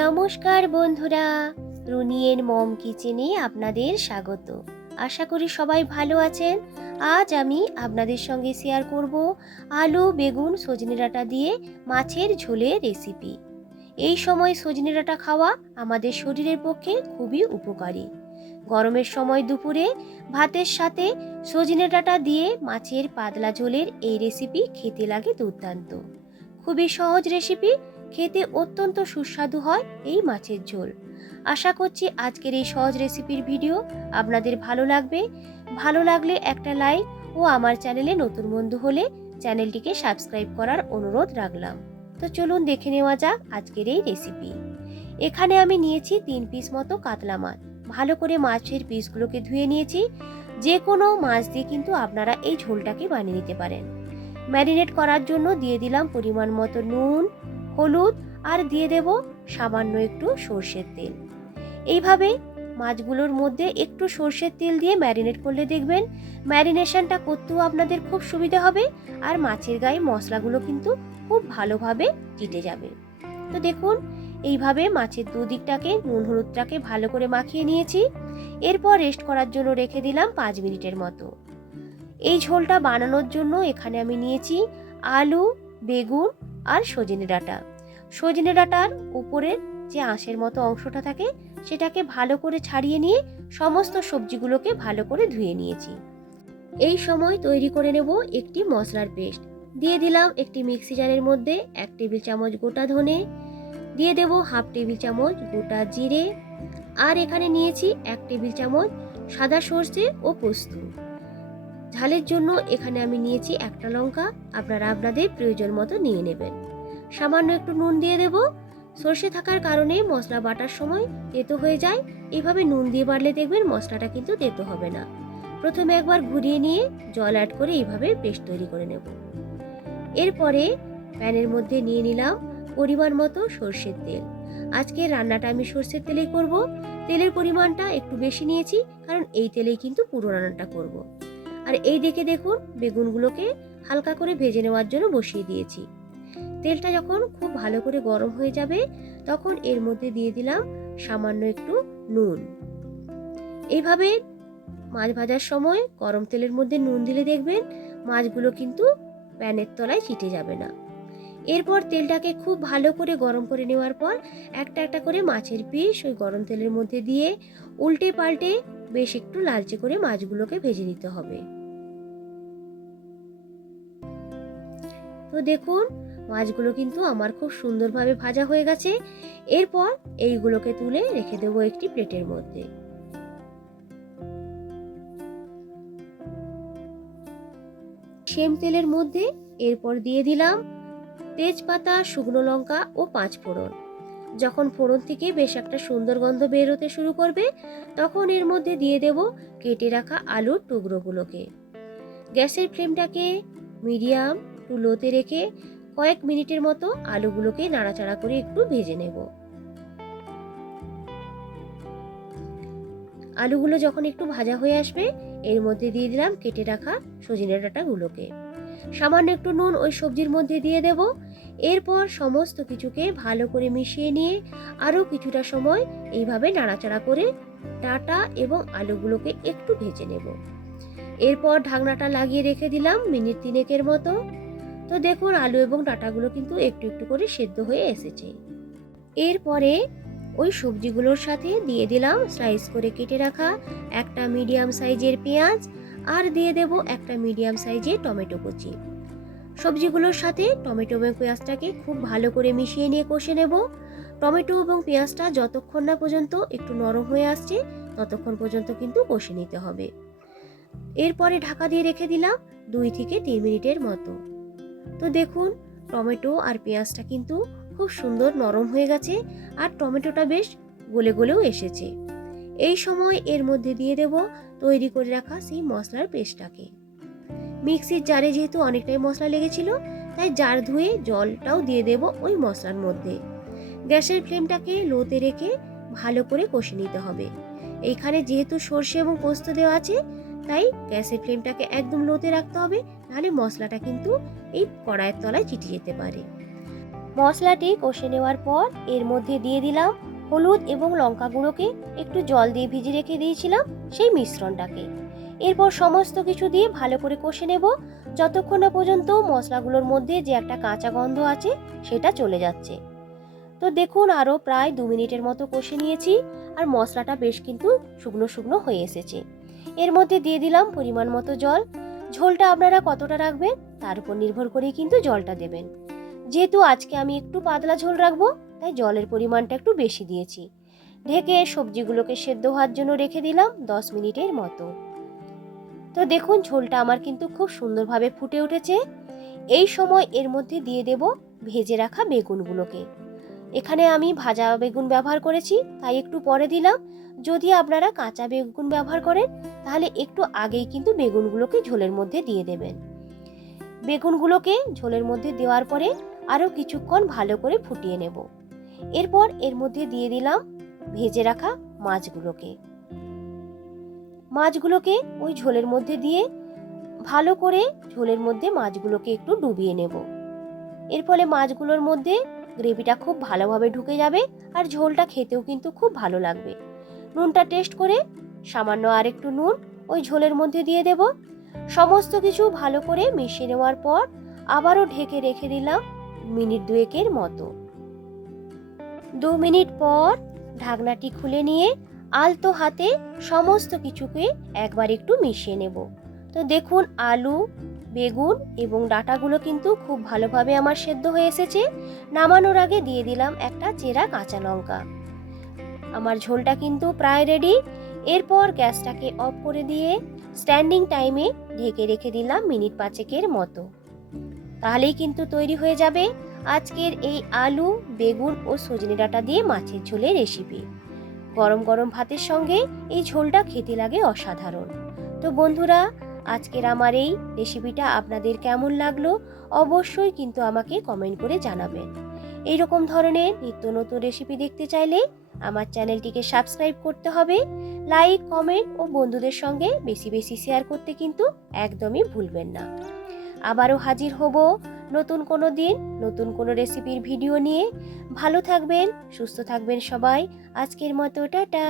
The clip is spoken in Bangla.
নমস্কার বন্ধুরা, রুনিয়ের মম কিচেনে আপনাদের স্বাগত। আশা করি সবাই ভালো আছেন। আজ আমি আপনাদের সঙ্গে শেয়ার করব আলু, বেগুন, সজনে ডাঁটা দিয়ে মাছের ঝোলের রেসিপি। এই সময় সজনে ডাঁটা খাওয়া আমাদের শরীরের পক্ষে খুবই উপকারী। গরমের সময় দুপুরে ভাতের সাথে সজনে ডাঁটা দিয়ে মাছের পাতলা ঝোলের এই রেসিপি খেতে লাগে দুর্দান্ত। খুবই সহজ রেসিপি, খেতে অত্যন্ত সুস্বাদু হয় এই মাছের ঝোল। আশা করছি আজকের এই সহজ রেসিপির ভিডিও আপনাদের ভালো লাগবে। ভালো লাগলে একটা লাইক ও আমার চ্যানেলে নতুন বন্ধু হলে চ্যানেলটিকে সাবস্ক্রাইব করার অনুরোধ রাখলাম। তো চলুন দেখে নেওয়া যাক আজকের এই রেসিপি। এখানে আমি নিয়েছি 3 পিস মতো কাতলা মাছ। ভালো করে মাছের পিসগুলোকে ধুয়ে নিয়েছি। যে কোনো মাছ দিয়ে কিন্তু আপনারা এই ঝোলটাকে বানিয়ে নিতে পারেন। ম্যারিনেট করার জন্য দিয়ে দিলাম পরিমাণ মতো নুন, হলুদ আর দিয়ে দেব সামান্য একটু সর্ষের তেল। এইভাবে মাছগুলোর মধ্যে একটু সর্ষের তেল দিয়ে ম্যারিনেট করলে দেখবেন ম্যারিনেশনটা করতেও আপনাদের খুব সুবিধা হবে আর মাছের গায়ে মশলাগুলো কিন্তু খুব ভালোভাবে চিটে যাবে। তো দেখুন, এইভাবে মাছের দুদিকটাকে নুন হলুদটাকে ভালো করে মাখিয়ে নিয়েছি। এরপর রেস্ট করার জন্য রেখে দিলাম 5 মিনিটের মতো। এই ঝোলটা বানানোর জন্য এখানে আমি নিয়েছি আলু, বেগুন আর সজনে ডাঁটা। সজনে ডাঁটার উপরের যে আঁশের মতো অংশটা থাকে সেটাকে ভালো করে ছাড়িয়ে নিয়ে সমস্ত সবজিগুলোকে ভালো করে ধুয়ে নিয়েছি। এই সময় তৈরি করে নেব একটি মশলার পেস্ট। দিয়ে দিলাম একটি মিক্সি জারের মধ্যে 1 টেবিল চামচ গোটা ধনে, দিয়ে দেব হাফ টেবিল চামচ গোটা জিরে, আর এখানে নিয়েছি 1 টেবিল চামচ সাদা সর্ষে ও পোস্ত। ঝালের জন্য এখানে আমি নিয়েছি একটা লঙ্কা, আপনারা আপনাদের প্রয়োজন মতো নিয়ে নেবেন। সামান্য একটু নুন দিয়ে দেব। সর্ষে থাকার কারণে মশলা বাটার সময় তেতো হয়ে যায়। এইভাবে নুন দিয়ে বাটলে দেখবেন মশলাটা কিন্তু তেতো হবে না। প্রথমে একবার ঘুরিয়ে নিয়ে জল অ্যাড করে এইভাবে পেস্ট তৈরি করে নেব। এরপরে প্যানের মধ্যে নিয়ে নিলাম পরিমাণ মতো সর্ষের তেল। আজকে রান্নাটা আমি সর্ষের তেলেই করব। তেলের পরিমাণটা একটু বেশি নিয়েছি, কারণ এই তেলেই কিন্তু পুরো রান্নাটা করব। আর এই দিকে দেখুন, বেগুনগুলোকে হালকা করে ভেজে নেওয়ার জন্য বসিয়ে দিয়েছি। তেলটা যখন খুব ভালো করে গরম হয়ে যাবে তখন এর মধ্যে দিয়ে দিলাম সামান্য একটু নুন। এইভাবে মাছ ভাজার সময় গরম তেলের মধ্যে নুন দিলে দেখবেন মাছগুলো কিন্তু প্যানের তলায় চিটে যাবে না। এরপর তেলটাকে খুব ভালো করে গরম করে নেওয়ার পর একটা একটা করে মাছের পিস ওই গরম তেলের মধ্যে দিয়ে উল্টে পাল্টে বেশ একটু লালচে করে মাছগুলোকে ভেজে নিতে হবে। তো দেখুন, মাছগুলো কিন্তু আমার খুব সুন্দরভাবে ভাজা হয়ে গেছে। এরপর এইগুলোকে তুলে রেখে দেবো একটি প্লেটের মধ্যে। সেম তেলের মধ্যে এরপর দিয়ে দিলাম তেজপাতা, শুকনো লঙ্কা ও 5 ফোড়ন। যখন ফোড়ন থেকে বেশ একটা সুন্দর গন্ধ বের হতে শুরু করবে তখন এর মধ্যে দিয়ে দেব কেটে রাখা আলুর টুকরোগুলোকে। গ্যাসের ফ্লেমটাকে মিডিয়াম টু লোতে রেখে কয়েক মিনিটের মতো আলুগুলোকে নাড়াচাড়া করে একটু ভেজে নেব। আলুগুলো যখন একটু ভাজা হয়ে আসবে এর মধ্যে দিয়ে দিলাম কেটে রাখা সজনে ডাঁটাগুলোকে। সামান্য একটু নুন ওই সবজির মধ্যে দিয়ে দেব। এরপর সমস্ত কিছুকে ভালো করে মিশিয়ে নিয়ে আরও কিছুটা সময় এইভাবে নাড়াচাড়া করে ডাঁটা এবং আলুগুলোকে একটু ভেজে নেব। এরপর ঢাকনাটা লাগিয়ে রেখে দিলাম মিনিট 3 মতো। তো দেখুন, আলু এবং ডাঁটাগুলো কিন্তু একটু একটু করে সেদ্ধ হয়ে এসেছে। এরপরে ওই সবজিগুলোর সাথে দিয়ে দিলাম স্লাইস করে কেটে রাখা একটা মিডিয়াম সাইজের পেঁয়াজ, আর দিয়ে দেব একটা মিডিয়াম সাইজের টমেটো কুচি। সবজিগুলোর সাথে টমেটো এবং পেঁয়াজটাকে খুব ভালো করে মিশিয়ে নিয়ে কষে নেব। টমেটো এবং পেঁয়াজটা যতক্ষণ না পর্যন্ত একটু নরম হয়ে আসছে ততক্ষণ পর্যন্ত কিন্তু কষে নিতে হবে। এরপরে ঢাকা দিয়ে রেখে দিলাম 2 থেকে 3 মিনিটের মতো। তো দেখুন, টমেটো আর পেঁয়াজটা কিন্তু খুব সুন্দর নরম হয়ে গেছে আর টমেটোটা বেশ গলে গলেও এসেছে। এই সময় এর মধ্যে দিয়ে দেব তৈরি করে রাখা সেই মশলার পেস্টটাকে। মিক্সির জারে যেহেতু অনেকটাই মশলা লেগেছিল তাই জার ধুয়ে জলটাও দিয়ে দেব ওই মশলার মধ্যে। গ্যাসের ফ্লেমটাকে লোতে রেখে ভালো করে কষে নিতে হবে। এইখানে যেহেতু সর্ষে এবং পোস্ত দেওয়া আছে তাই গ্যাসের ফ্লেমটাকে একদম লোতে রাখতে হবে, নাহলে মশলাটা কিন্তু এই কড়াইয়ের তলায় চিটে যেতে পারে। মশলাটি কষে নেওয়ার পর এর মধ্যে দিয়ে দিলাম হলুদ এবং লঙ্কা গুঁড়োকে একটু জল দিয়ে ভিজিয়ে রেখে দিয়েছিলাম সেই মিশ্রণটাকে। এরপর সমস্ত কিছু দিয়ে ভালো করে কষে নেব যতক্ষণ না পর্যন্ত মশলাগুলোর মধ্যে যে একটা কাঁচা গন্ধ আছে সেটা চলে যাচ্ছে। তো দেখুন আরও প্রায় 2 মিনিটের মতো কষে নিয়েছি আর মশলাটা বেশ কিন্তু শুকনো শুকনো হয়ে এসেছে। এর মধ্যে দিয়ে দিলাম পরিমাণ মতো জল। ঝোলটা আপনারা কতটা রাখবেন তার উপর নির্ভর করেই কিন্তু জলটা দেবেন। যেহেতু আজকে আমি একটু পাতলা ঝোল রাখবো তাই জলের পরিমাণটা একটু বেশি দিয়েছি। ঢেকে সবজিগুলোকে সেদ্ধ হওয়ার জন্য রেখে দিলাম 10 মিনিটের মতো। তো দেখুন ঝোলটা আমার কিন্তু খুব সুন্দরভাবে ফুটে উঠেছে। এই সময় এর মধ্যে দিয়ে দেব ভেজে রাখা বেগুনগুলোকে। এখানে আমি ভাজা বেগুন ব্যবহার করেছি তাই একটু পরে দিলাম। যদি আপনারা কাঁচা বেগুন ব্যবহার করেন তাহলে একটু আগেই কিন্তু বেগুনগুলোকে ঝোলের মধ্যে দিয়ে দেবেন। বেগুনগুলোকে ঝোলের মধ্যে দেওয়ার পরে আরও কিছুক্ষণ ভালো করে ফুটিয়ে নেব। এরপর এর মধ্যে দিয়ে দিলাম ভেজে রাখা মাছগুলোকে ওই ঝোলের মধ্যে দিয়ে ভালো করে ঝোলের মধ্যে মাছগুলোকে একটু ডুবিয়ে নেব। এর ফলে মাছগুলোর মধ্যে গ্রেভিটা খুব ভালোভাবে ঢুকে যাবে আর ঝোলটা খেতেও কিন্তু খুব ভালো লাগবে। নুনটা টেস্ট করে সামান্য আর একটু নুন ওই ঝোলের মধ্যে দিয়ে দেব। সমস্ত কিছু ভালো করে মিশিয়ে নেওয়ার পর আবারও ঢেকে রেখে দিলাম মিনিট 2 মতো। 2 মিনিট পর ঢাকনাটি খুলে নিয়ে আলতো হাতে সমস্ত কিছুকে একবার একটু মিশিয়ে নেব। তো দেখুন আলু, বেগুন এবং ডাঁটাগুলো কিন্তু খুব ভালোভাবে আমার সেদ্ধ হয়ে এসেছে। নামানোর আগে দিয়ে দিলাম একটা চেরা কাঁচা লঙ্কা। আমার ঝোলটা কিন্তু প্রায় রেডি। এরপর গ্যাসটাকে অফ করে দিয়ে স্ট্যান্ডিং টাইমে ঢেকে রেখে দিলাম মিনিট 5 মতো। তাহলেই কিন্তু তৈরি হয়ে যাবে আজকের এই আলু, বেগুন ও সজনে ডাঁটা দিয়ে মাছের ঝোলের রেসিপি। গরম গরম ভাতের সঙ্গে এই ঝোলটা খেতে লাগে অসাধারণ। তো বন্ধুরা, আজকের আমার এই রেসিপিটা আপনাদের কেমন লাগলো অবশ্যই কিন্তু আমাকে কমেন্ট করে জানাবেন। এই রকম ধরনের নিত্য নতুন রেসিপি দেখতে চাইলে আমার চ্যানেলটিকে সাবস্ক্রাইব করতে হবে। লাইক, কমেন্ট ও বন্ধুদের সঙ্গে বেশি বেশি শেয়ার করতে কিন্তু একদমই ভুলবেন না। আবারও হাজির হব নতুন কোনো দিন নতুন কোনো রেসিপির ভিডিও নিয়ে। ভালো থাকবেন, সুস্থ থাকবেন সবাই। আজকের মতো টাটা।